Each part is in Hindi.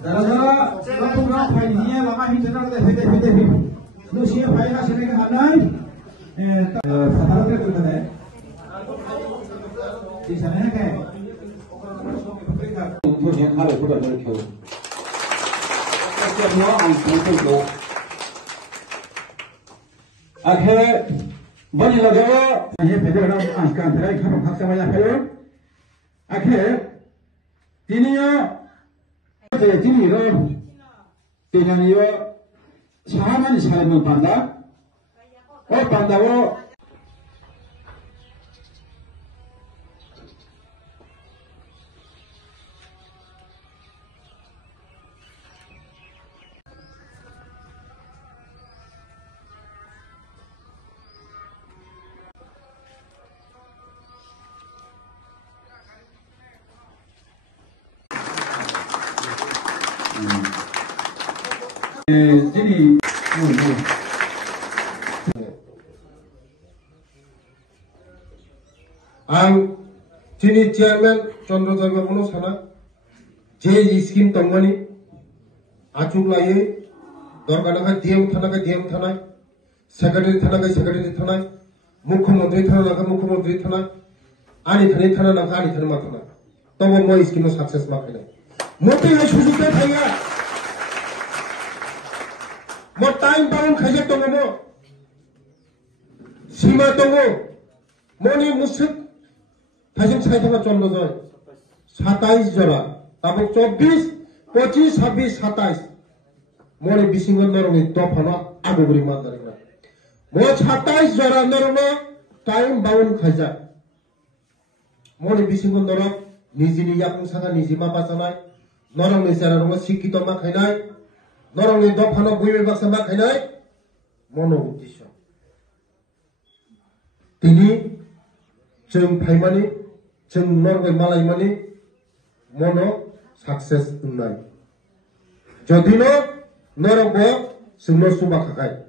Dara program fainya lama hidupnya kita hide. Nusia faina sini ke anai. Sahabat kita deh. Di sana kan. Untuk yang ada sudah berikut. Semua angkutan itu. Akhir banyak lagi. Ini pada orang angkat berai kalau haksa banyak kali. Akhir ini ya. Jadi loh, dengan yo sahaman sahaman panda, oh panda wo. Jadi, ang jini chairman Chandra Jaga Mono sana je scheme tongmani achuk laye dorgana ka DM thanai secretary thanai mukhyamantri thanai ani thana na ani thana ma thana tobo mo scheme no success ma khaina mote ha sujuk ta thaiya mo time bound khaje tongo mo sima tongo moni musik Thajin saya tengah contoh joy, 27 jora, tabuk 24, 25, 26, 27, moni bisingan norong itu apa abu beri mata lagi. Mo 27 jora norong time bound khaja, moni bisingan norong niji ni yapung sana niji mapa sana, norong ni sana norong sikito mak khainai, norong ni dop hano bui bebak sama khainai, mono utisya. Tini jeng paimani jeng norway malai mani mono success unai jodi no norong bo sungno suba khakai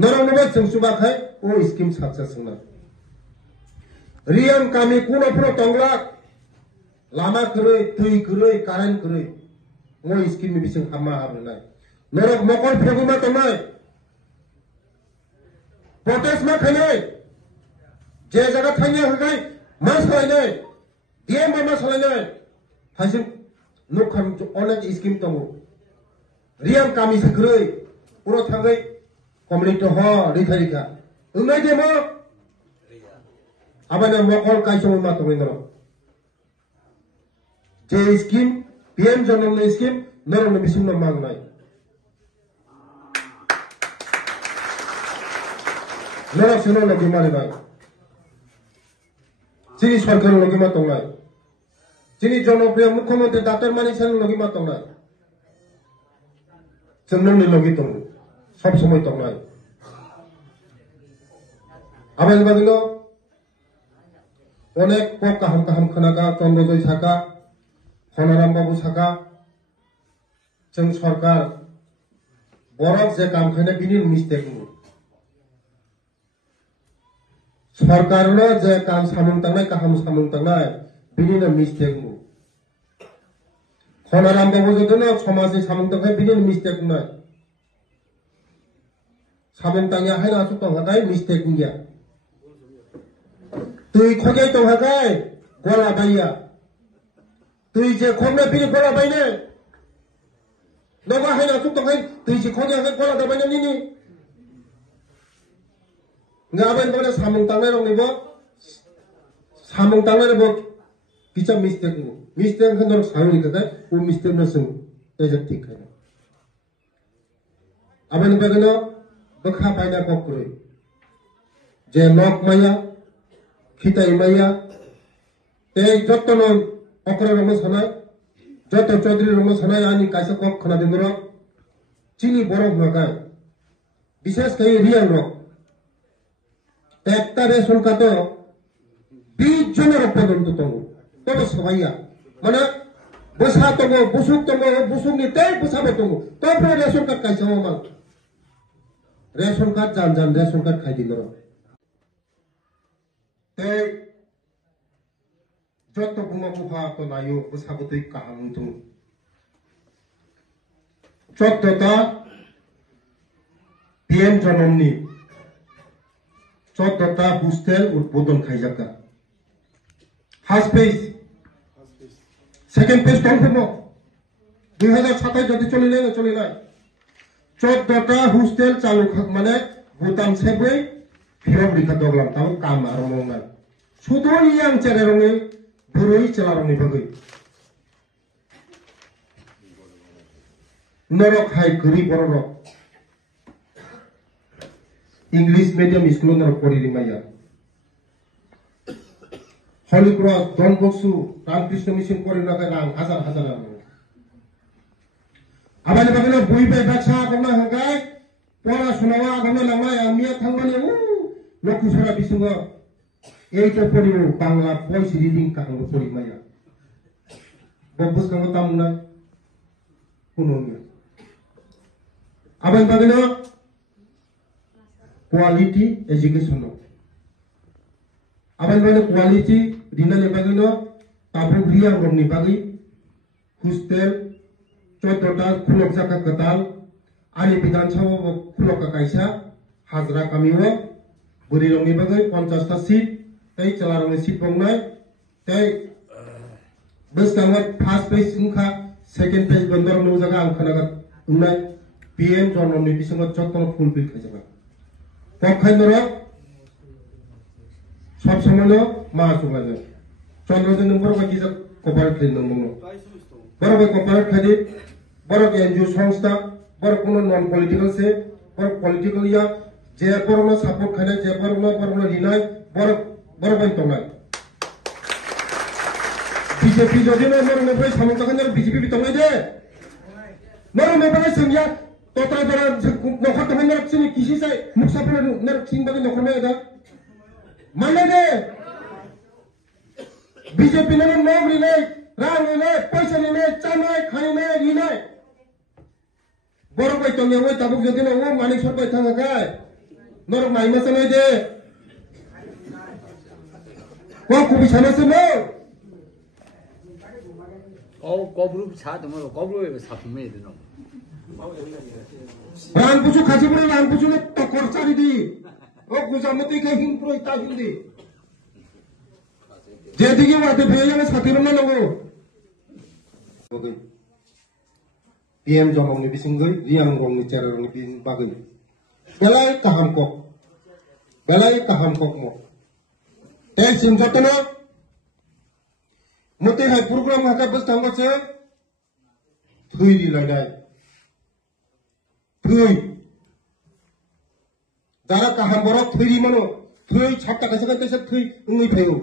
norong no jeng suba khai o scheme success unai riam kami kuno pro tongla lama krei tui krei current krei mo scheme bising amma habnai norong mokol pheguma tonai protest ma khanai je jaga thanya hagai mas khainai dia mama khainai hasim nukham onek scheme tongo riam kami sakrei puro thangai community ho ritharika unai demo abana mokol kaisong ma tongindro je scheme PM jonom scheme norong bisum no mangnai norong suno no gimana nai Jini sarkar logi matong nai, jini jonopriya mukhyamantri Dr. Manik Saha logi matong nai, jeneng ni logi tong, sob somoy tong nai. Abang bagino, onek kok kaham khanaga Chandra Saka, Honaram Babu Saka, jeng sarkar, borok je kam khaina bini mistake mu. Sarkarno je kam samung tangnai kaham samung tangnai bini na mistake mu Honaram Babu jodono somasi samung tangnai bini na mistake nai samung tangya haina asu tong hagai mistake ngia tui khoge tong hagai gola baiya tui je khomna bini gola baine noba haina asu tong hai tui je khoge hagai gola da baine nini ngaben pada samung tangnai rong nibo samung tangnai nibo bisa mistake kan dorong sawi kata u mistake na sung ejak tik kana aben bagano bakha paina kokure je lok maya khitai maya te jottono okra rong sana jotto chaudhary rong sana ani kaisa kok khana dindro chini borok nagai বিশেষ kai riang rok একটা রেশন কার্ড 20 জনের পর্যন্ত তঙ্গ তবে সবাইয়া মানে বসা তঙ্গ বুসুক নিতে বসাবে তঙ্গ তারপরে রেশন কার্ড খাইছে আমার রেশন কার্ড জান রেশন কার্ড খাই দিল Jot to bunga buha to nayo usabutui kaham tu. Jot to ta PM Janomni. Jot to ta booster udbodon khaijaka. First page. Second page don't know. 2027 যদি চলে নাই 14টা হোস্টেল চালু মানে ভুটান সেবে ফিরব লিখা দগলাম তাও কাম আরম্ভ নাই শুধু ইয়াং চেরারঙে বুড়ই চেলারঙে বাগৈ নরক হাই গরি বড়রক ইংলিশ মিডিয়াম স্কুল নরক পড়ি মাইয়া হলি ক্রস ডন বক্সু রামকৃষ্ণ মিশন করে না রাং হাজার হাজার Abang bagana bui pe baca kena hangkai, pora sunawa kena lama yang mia thangmane loku sura bisunga, itu poriu Bangla voice reading kakang pori maya. Bobus kamu tamuna, kunonya. Abang bagana quality education. Abang bagana quality dina le bagana tabu riang romni bagi hostel. 14টা খুলক জাকা কতাল আনি বিধানসভা খুলক কাইসা হাজরা কামিও বুড়ি রংনি বাগৈ 50টা সিট তাই চালা রংনি সিট বংনাই তাই বসকাঙ্গত ফার্স্ট পেজ উনখা সেকেন্ড পেজ বন্দর নো জায়গা আংখানাগা উনাই পিএম জনমনি বিসঙ্গ যতন ফুলফিল খাইজাবা পক্ষাইনর সব সময় মা সুগাজ চন্দ্রজন নম্বর বাকি যা কভার ক্লিন নম্বর বড় কভার খাদি Borok NGO সংস্থা borok কোনো নন পলিটিক্যাল সে borok পলিটিক্যাল ইয়া যে বড় সাপোর্ট খানে যে বড় রিনাই বড় বাই তংনাই বিজেপি যদি না মরো নেবে সামন্ত খানে বিজেপি বিতংনাই দে মরো নেবে সংজ্ঞা ততরা বড় নখর তখন নরছিনি কিসি চাই মুকসাপুর নরছিন বাগে নখর মে দা মানে দে বিজেপি না নম রিনাই রাং রিনাই পয়সা Rinnai চানাই খাইনাই Rinnai Borok bay tongnya woi tabuk jadi na woi manik sor bay thanga kai norok mai masa nai de ko kubi sana se mo kobru cha tomo kobru e sa me de no rang pusu khasi pura rang pusu na tokor chari di gujamati kai hing pura ita hing di jedigi wate bheya na sathir na logo PM Jomongni bisinggui riang rongni cerarongni bin bagai belai taham kok mo tel sim jotno muti hai program haka bus tanggo che thui di ladai thui dara kaham borok thui di mano thui chapta kaisa kaisa thui ungui phayo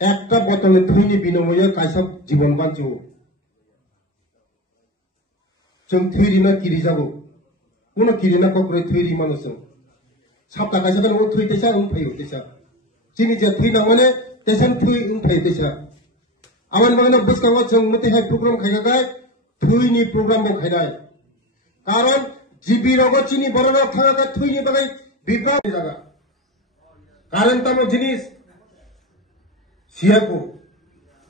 ekta botole thui ni binomoye kaisa jibon bancho जों थैरिना किरि जागौ उनाव किरिना कक्रे थैरि मानसों सापटा गायसागोन ओ थै तेसा उन फैयो तेसा जिनि जे थै नांगने तेसन थै उन फैयो तेसा आवन बागना बसकांगो जों मते हाय प्रग्राम खायगाय थैनि प्रग्राम बो खायनाय कारण जिबि रग चिनि बरन थागा थैनि बागै बिगा जागा कारण तमो जिनिस सियाको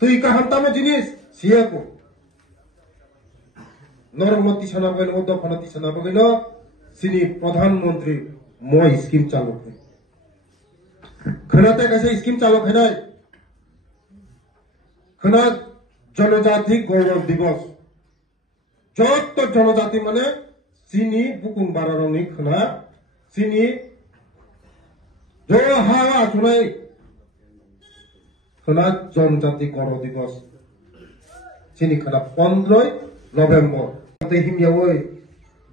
तुई का हम तमो जिनिस सियाको नरमती साना बगैन उद्धव फनती साना बगैन सिनी प्रधानमंत्री মই स्कीम चालू है खनाते कैसे स्कीम चालू है ना खना जनजाति गौरव दिवस जब तो जनजाति माने सिनी बुकुं बारारंनि खना सिनी जो हावा चुनाय खना जनजाति गौरव दिवस सिनी खना 15 नवेम्बर हिमयावै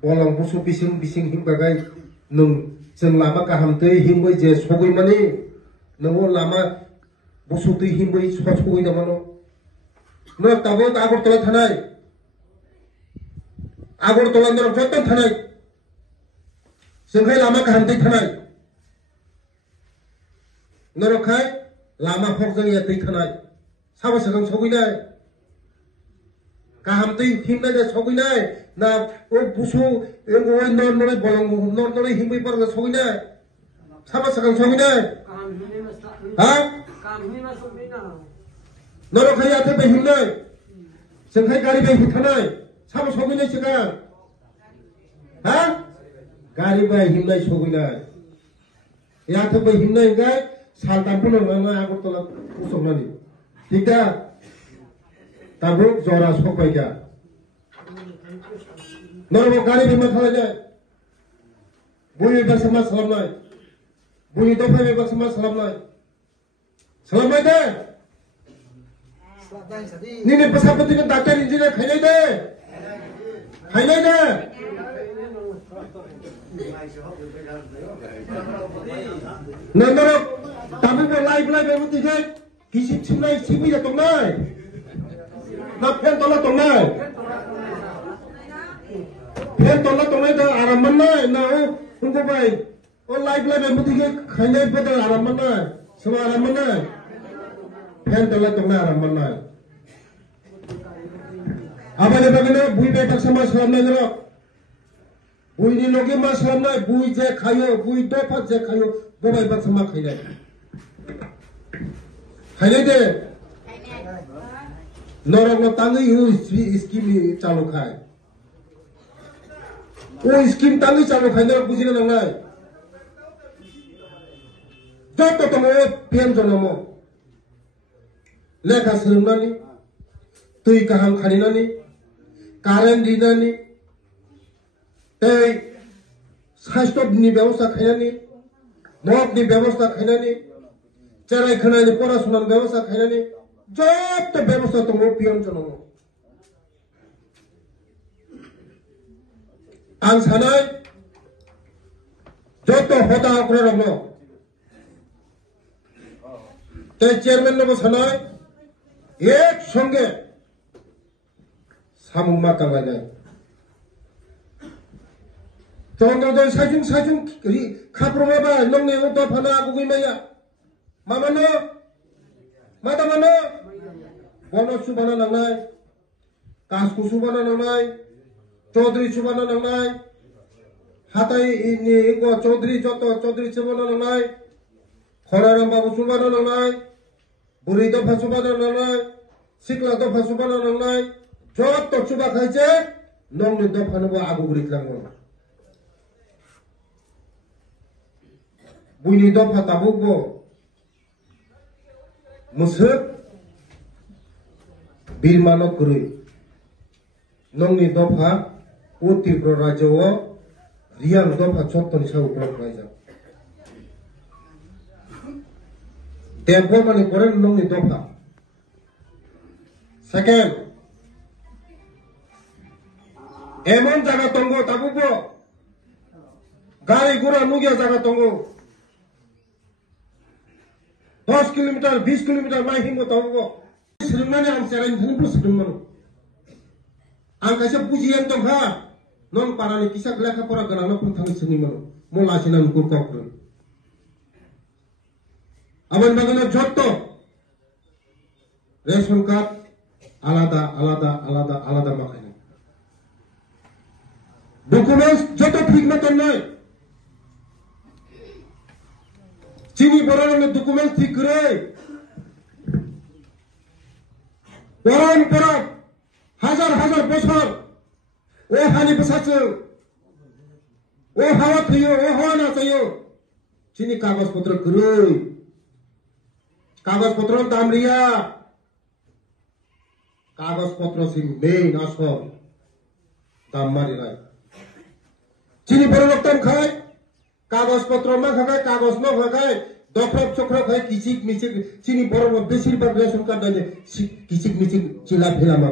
बलं बुसु बिसिं हिमबागाय नों जों लामा गाहामतै हिमबै जे सगै माने नोंगो लामा बुसुतै हिमबै सगै दामानो न ताबो आगरतला थानाय आगरतला नरक जतन थानाय जोंखाय लामा गाहामतै थानाय नरखाय लामा फगजों यातै थानाय साबासोजों सगैनाय गाहामतै हिमनाय दे सगैनाय ना ओ बुसु एंगोय नरनरै बलं नरनरै हिमबै परगा सगैनाय साबासोजों सगैनाय हा नरक खाई आते पे हिमनाय जोंखाय गारि बाय हिथानाय साम सगैनाय सिगां हा गारि बाय हिमनाय सगैनाय याते पे हिमनाय गाय साल दामपुन नंनाय आगरतला उसंनानि दिगदा ताबो जरा सबायगा नरक गारि बिमा खालायनाय बुनि बासमा सालामनाय बुनि दफाय बासमा सालामनाय सालामनाय दे निने पसापति ने डॉक्टर इंजीनियर खाइनाय दे नंदर ताबु लाइव बेमुति जे किसि छिनाय सिबि दंनाय ना फेन तला दंनाय दा आराम मोननाय ना उनको बाय ओ लाइव बेमुति जे खाइनाय बदल आराम मोननाय समा आराम मोननाय फेन तला दंनाय आराम मोननाय आबादे बागने बुइ बेटा समाज खालामनाय जरा बुइनि लगे मा खालामनाय बुइ जे खायो बुइ दफा जे खायो गबाय बा समा खाइनाय दे नरक तांगै हु स्कीम चालू खाय ओ स्कीम तांगै चालू खायना बुजिनो नांनाय जत दङ पेन जनम लेखा सोलोंनानै दै गाहाम खानिनानै कारेन्ट दिनानै दै स्वास्थ्यनि बेबस्था खायनानै न'नि बेबस्था खायनानै जेराय खोनायनि पराशुनानि बेबस्था खायनानै जत बेबस्था दङ पियन जनम आं सानाय जत हदा आखरा दङ ते चेयरमैन लोगो सानाय एक संगे सामुं मातांगायनाय चंद्रदय साइजुं खाप्रमाबा नंने उदा फाना आगुगै माया मामानो मादामानो बन सुबाना नांनाय कासकु सुबाना नांनाय चौधरी सुबाना नांनाय हाथायनि चौधरी जत चौधरी सुबाना नांनाय खराराम बाबु सुबाना नांनाय बुरै दफा सुबाना नांनाय सिख्ला दफा सुबाना नांनाय जत सुबा खायसे नंनि दफानोबो आगुगैलांगौ बुइनि दफा ताबुगो मुसुक बिरमानक गुरै नंनि दफा उत्तर राज्योआव रियां दफा चत्तनि सायाव ब्लक रायजा देबो माने करे नंनि दफा सेकेंड एमन जागा दंगो ताबुगो गारि गुरा नुगिया जागा दंगो 10 किलोमीटर 20 किलोमीटर माइ हिंगो ताबुगो सोलोंनानै आं जेरायनो सोलोंदोंमोन आं खायसे बुजियान दंहा नन पारानि किसा लेखा फरा गोनां फन्थानि सोंनिमोन मलासिना नुगो गावख्रो आबाद बागाना जत्त रेशन कार्ड आलादा आलादा आलादा आलादा माखायनाय डकुमेन्ट्स जत्त ठीक मतन नय चिनी बरननि डकुमेन्ट्स ठीक करे परम्परा हजार हजार बছর ও হানি বসাছে ও হাওয়া থইও ও হাওয়া না চাইও চিনি কাগজপত্র করই কাগজপত্র দাম রিয়া কাগজপত্র সি মেইন আসল দাম মারি নাই চিনি পরিবর্তন খায় কাগজপত্র মা খায় কাগজ ন খায় দফরক চক্র খায় কিচিক মিচিক চিনি বড় বেশিরভাগ রেশন কার্ড আছে কিচিক মিচিক চিলা ফেলামা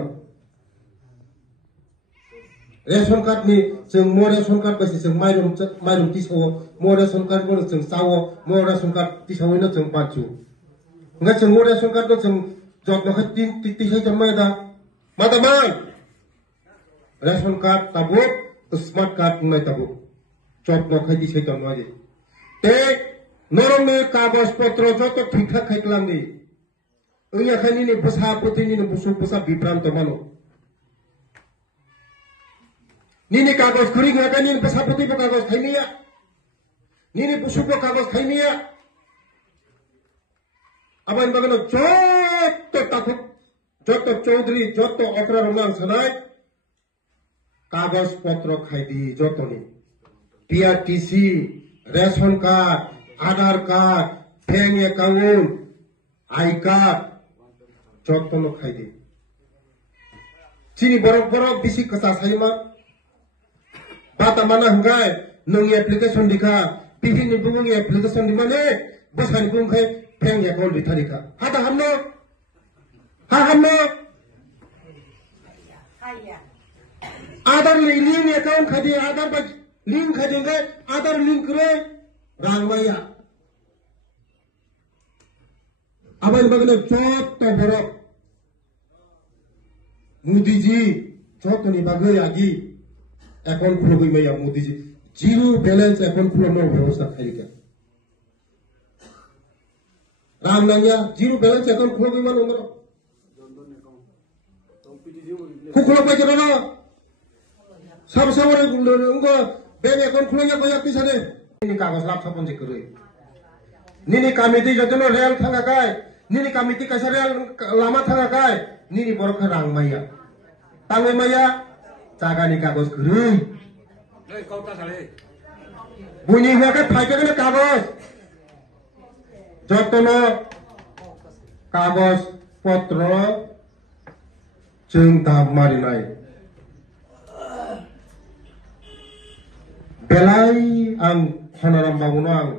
रेशन कार्ड नि जों मो रेशन कार्ड बायसि जों माइरं तिसावो मो रेशन कार्ड बोनो जों सावो मो रेशन कार्ड तिसावैनो जों पाचु ओंगा जों मो रेशन कार्ड जों जत्न खाय तिसाय जमाय दा मादा my ration card Tabo smart card बुंनाय ताबो जत्न खाय तिसाय जमाय ते नरमे कागज पत्र जत ठीक ठाक खायलांनि ओया खायनि नि बसा पतिनि नि बुसु बसा बिप्रांत मानो Nini kaगज खुरी गया नीनि बसापति पे कागज खाइनिया नीनि पुसुप कागज खाइनिया Aban bagano jotto takuk jotto chaudhary jotto okra romang sanai kagaz potro khaidi jotto ni PRTC ration card Aadhaar card bank account I card jotto no khaidi chini borok bisi kasa sayma bata mana hanggai nung application dikha pihini bungung application dimane bosani bung khai bank account ditharika hata hamno Aadhaar link account khadi Aadhaar ba link khadenge Aadhaar link kre rangmaya aban bagane jotto borok Modi ji jotto ni bagai agi account khulogoi maya Modi ji zero balance account khulano byabostha khairika Ramnanya zero balance account khulogoi mano ngoro Kukhulo pa jero Sabore ungo bank account khulogya koyak pisane Nini kagaz lap sapon je koroi Nini kamiti jotono real thanga kai Nini kamiti kaisa real lama thanga kai Nini borok rang maya Tangwe maya Jagani kagaz koroi Bunyi hake phaikagane kagaz jotono kagaz potro जों दाब मारिनाय बेलाय आं खनाराम बाबुनो आं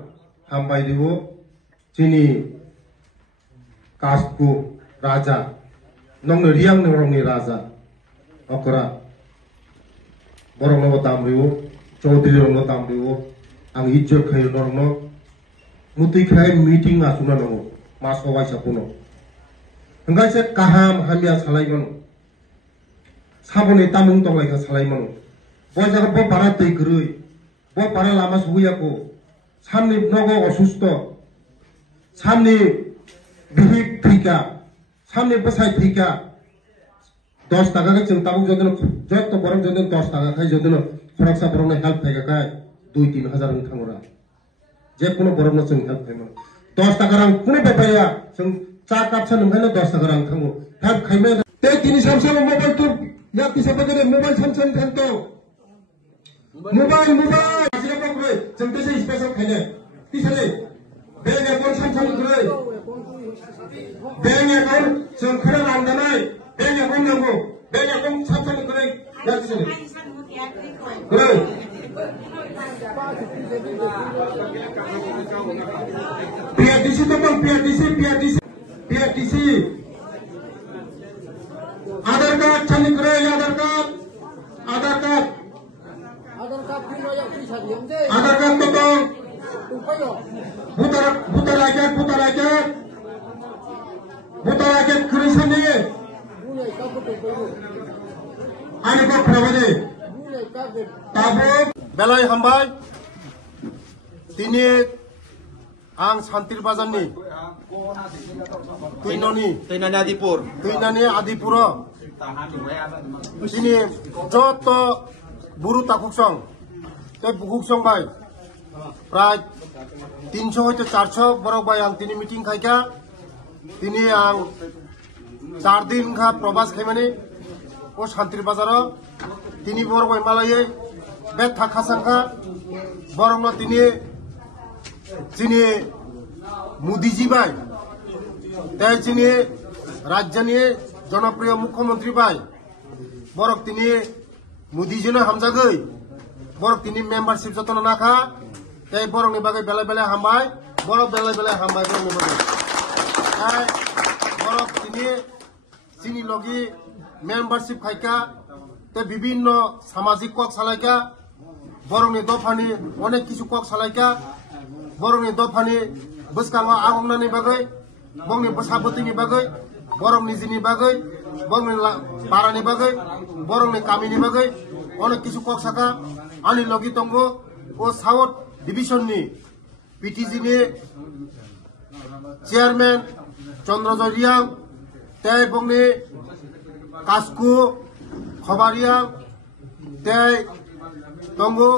हामबाय देबो जोंनि कास्टखौ राजा नंनो रियां नंनि राजा अकरा बरंनो दामरियो चौधरी रंनो दामरियो आं इज्जत खायो नरनो मुति खाय मीटिंग आसुना नंगो मा सबाय सापुनो हंगासे काहाम हामिया सालायमोन Sabone tamung tong laika salai mano. Bojaga bo para tei gerui. Bo para lama subuyaku. Samni nogo osusto. Samni bihik thika. Samni besai thika. 10 taka ka jeng tabuk jodono jotto borong jodono 10 taka khai jodono khoraksa borong help thaiga kai 2-3 hazar ung thangora. Je kono borong no jeng help thai mano. 10 taka rang kono bepaya jeng cha kapsa nungkhaino 10 taka rang thango. Help khaime te tini samsama mobile tu Ya bisa bagare mobile samsung kanto mobile asira pa kure jengte se special khaine tisale bank account samsung kure bank account jeng khara rangdanai bank account nango bank account samsung kure ya tisale kure PRTC to bang PRTC Aadhaar card chani kare Aadhaar card to tong butar aket krisani ani ko pravade tabo belai hambai tini ang Santir Bazar ni Tuinani Adipura Sini joto buru takuksong te bukuksong bai prai 300 hoite 400 borok bai ang tini meeting khaika tini ang 4 din kha probas khaimani o Santir Bazar tini borok bai malai bet thakasangka borok no tini chini Modi ji bai তাই চিনি রাজ্যনি জনপ্রিয় মুখ্যমন্ত্রী ভাই বরক তিনি মোদি জিনো হামজাগৈ বরক তিনি মেম্বারশিপ যতন নাখা তাই বরকনি বাগৈ বেলা বেলা হামবাই বরক বেলা হামবাই বরকনি বাগৈ তাই বরক তিনি চিনি লগি মেম্বারশিপ খাইকা তে বিভিন্ন সামাজিক কক সালাইকা বরকনি দফানি অনেক কিছু কক সালাইকা বরকনি দফানি বসকাঙ্গ আগমনানি বাগৈ Bongni pesaboti ni bagai, borong ni sini bagai, bongni para ni bagai, borong ni kami ni bagai, onek kisu kok saka, ani logi tonggo, o South Division ni, PTC ni, Chairman Chandra Riang, tei bongni Kasku, Khobariang, tei tonggo,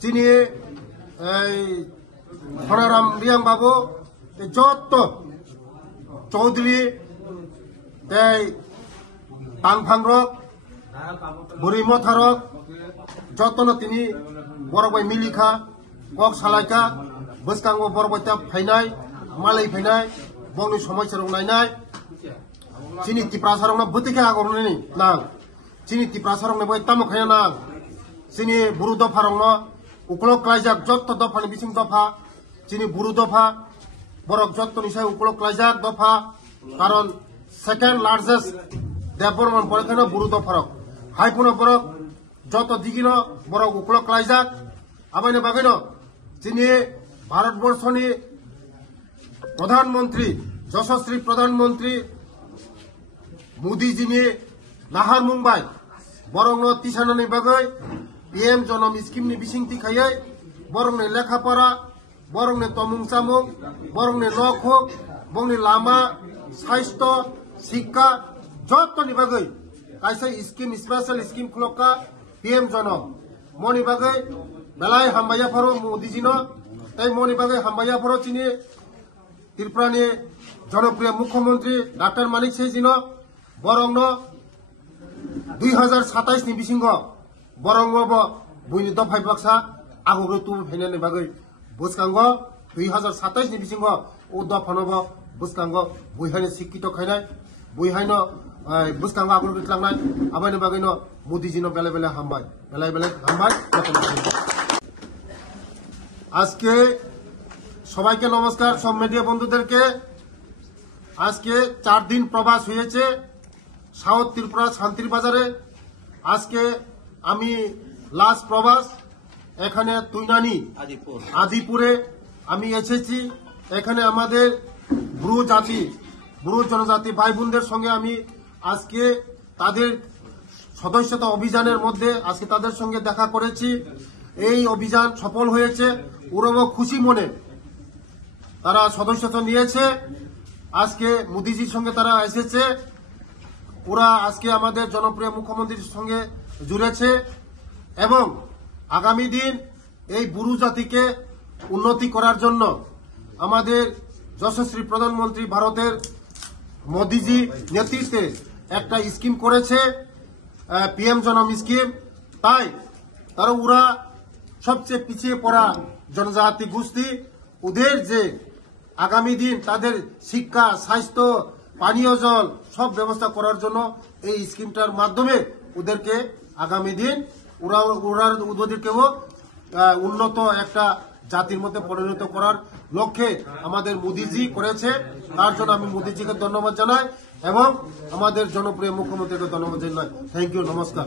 sini, Honoram Riang Babu, jotto Chowdhury টাংফাংরক বুড়িমথারক যতন তিনি বরবাই মিলিখা কক সালাইকা বসকাंगो बरबाइता फाइनाय मालै फाइनाय बंनि समयसारं नायनाय चिनि तिप्रासारंना बतिखे आगरनि नां चिनि तिप्रासारंने बय तामखाया नां चिनि बुरु दफारंनो उक्लक क्लाइजाक जत्त दफानि बिसिं दफा चिनि बुरु दफा बरक जत्तनि साय उक्लक क्लाइजाक दफा कारण सेकेंड लार्जेस्ट देबरमन बरखाना बुरु दफारक हाइपुनो बरक जत्त दिगिनो बरक उक्लक क्लाइजाक आबायनो बागैनो चिनि भारतवर्षनि प्रधानमंत्री यशस्वी प्रधानमंत्री मोदीजीनि नाहार मुंबाय बरंनो तिसानानि बागै पीएम जनम स्कीमनि बिसिंथि खायै बरंनि लेखापरा बरंनि तमुं चामुं बरंनि न'खुक बंनि लामा स्वास्थ्य शिक्षा जत्तनि बागै कायसे स्कीम स्पेशल स्कीम खुलका पीएम जनम मनि बागै बेलाय हामबाया फारो मोदीजीनो ताई मनि बागै हामबाया फारो चिनि त्रिपुरानि जनप्रिय मुख्यमंत्री डॉक्टर मानिक सेजिनो बरंनो 2027 नि बिसिंग बरंगो बुइनि दफाय बाक्सा आगुगो तु फाइनानि बागै बसकांगो 2027 नि बिसिंग ओ दफानोबो बसकांगो बुइहानि शिक्षित खायनाय बुइहानो बसकांगो आगुगो ख्लांनाय आबायनि बागैनो मोदीजीनो बेले बेले हामबाय आज के सबाई के नमस्कार सब मीडिया बंधुदेर के आज के 4 दिन प्रवास हुए साउथ त्रिपुरा शांतिर बाजारे आज के आमी लास्ट प्रवास एखाने तुइनानी आदिपुरे आमी एसेছি एखाने आमादेर ब्रु जनजाति भाई बोनदेर संगे आमी आज के तादेर सदस्यता अभियानेर मध्य आज के तादेर संगे देखा करेছি এই অভিযান সফল হয়েছে ওরাও খুশি মনে তারা সদস্যতা নিয়েছে আজকে মোদিজির সঙ্গে তারা এসেছে ওরা আজকে আমাদের জনপ্রিয় মুখ্যমন্ত্রীর সঙ্গে জুড়েছে এবং আগামী দিন এই বুরু জাতিকে উন্নতি করার জন্য আমাদের যশস্বী প্রধানমন্ত্রী ভারতের মোদিজি নেতৃত্বে একটা স্কিম করেছে पीएम जनम स्कीम তাই তারা ওরা সবচেয়ে পিছিয়ে পড়া জনজাতি গোষ্ঠী ওদের যে আগামী দিন তাদের শিক্ষা স্বাস্থ্য পানীয় জল সব ব্যবস্থা করার জন্য এই স্কিমটার মাধ্যমে ওদেরকে আগামী দিন ওদেরকেও উন্নত একটা জাতির মধ্যে পরিণত করার লক্ষ্যে আমাদের মোদিজি করেছে তার জন্য আমি মোদিজিকে ধন্যবাদ জানাই এবং আমাদের জনপ্রিয় মুখ্যমন্ত্রীকে ধন্যবাদ জানাই থ্যাংক ইউ নমস্কার